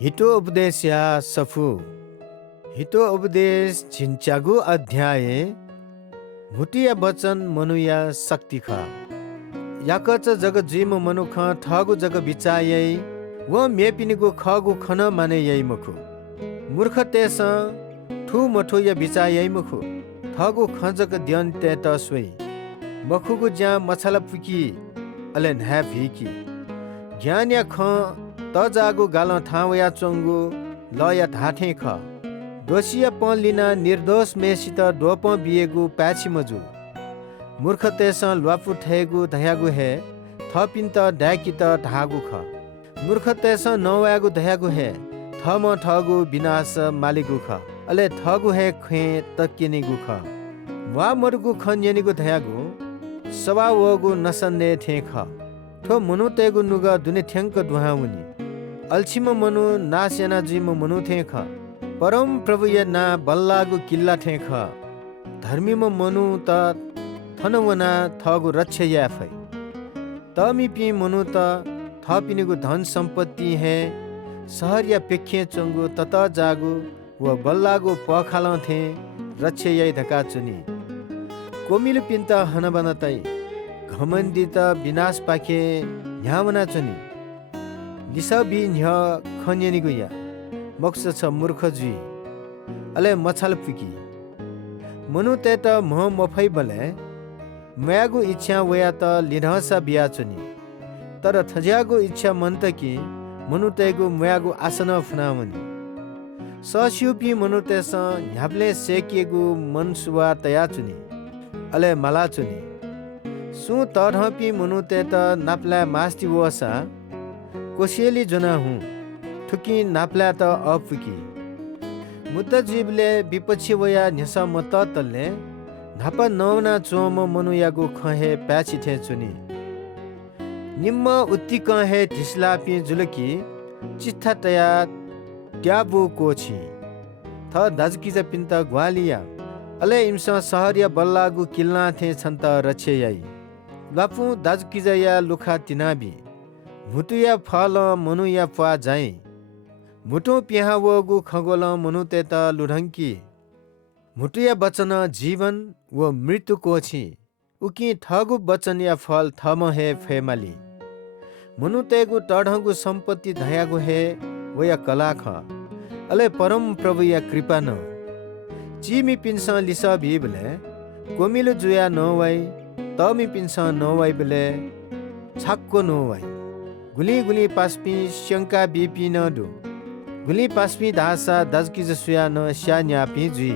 हितो उपदेश या सफु हितो उपदेश झिन्चागु अध्याय भुटिया वचन मनुया शक्ति ख याकच जग जिम मनुख ठगु जग बिचायै व मेपिनिगु खगु खन माने यै मुखु मूर्ख तेस ठु मठु या बिचायै मुखु ठगु खजक द्यन ते तस्वै मखुगु ज्या मछला पुकी अले न्हा भिकी ज्ञान या ख तजागु गाल ठावया चंगु लया ढाठे ख दोषिया पलिना निर्दोष मेसित डोप बिएगु पाछि मजु मूर्ख तेस ल्वापु ठेगु धयागु हे थपिन्त डाकित ढागु ख मूर्ख तेस नवागु धयागु हे थम ठगु विनाश मालिगु ख अले ठगु हे खे तकिनेगु ख वा मरुगु खन्यनिगु धयागु सवा वगु नसन्ने ठे ख ठो मनु तेगु नुगा दुने ठ्यांक दुहाउनी अल्छिम मनु नास्याना जिम मनु थे ख परम प्रभु या ना बल्लागु किल्ला थे ख धर्मीम मनु त थनवना थगु रक्ष याफै तमी पि मनु त थपिनेगु धन सम्पत्ति हे सहर या पेखे चंगु तत जागु व बल्लागु पखाल थे रक्ष याइ धका चुनी कोमिल पिन्त हनबनतै घमण्डी त विनाश पाखे न्यावना चुनी लिसबी न्य खन्यनिगु या मोक्ष छ मूर्ख जुई अले मछल पुकी मनु ते त म मफै बले मयागु इच्छा वया त लिनहसा बिया चुनी तर थज्यागु इच्छा मन त कि मनु तेगु मयागु आसन फुनावनी सस्युपी मनु तेस न्याप्ले सेकिएगु मन सुवा तया चुनी अले मला चुनी सु तरहपी मनु ते त नाप्ला मास्ति वसा कोसेली जना हुँ थुकी नाप्ला त अपुकी मुद्द जीवले विपक्षी वया न्यसा मत तल्ले नापा नौना चोम मनुयागु खहे प्याछि थे चुनी निम्म उत्ति कहे ढिस्लापी जुलकी चित्था तया ट्याबु कोछि थ दाजकी पिन्त ग्वालिया अले इम्स सहरिया बल्लागु किल्ना थे छन्त रछेयाई लापु दाजकी या लुखा तिनाबी मुटुया फल मनुया पा जाई मुटु पिहा वगु खगोल मनु ते त लुढंकी मुटुया वचन जीवन व मृत्यु को छि उकी ठगु वचन या फल थम हे फेमाली मनु तेगु टढगु सम्पत्ति धयागु हे वया कला ख अले परम प्रभु या कृपा न चिमी पिन्स लिस बिबले कोमिलो जुया नवाई तमी पिन्स नवाई बले छक्को नवाई गुली गुली पास्पी शंका बीपी न दु गुली पास्पी धासा दजकी जसुया न श्या न्यापी जुई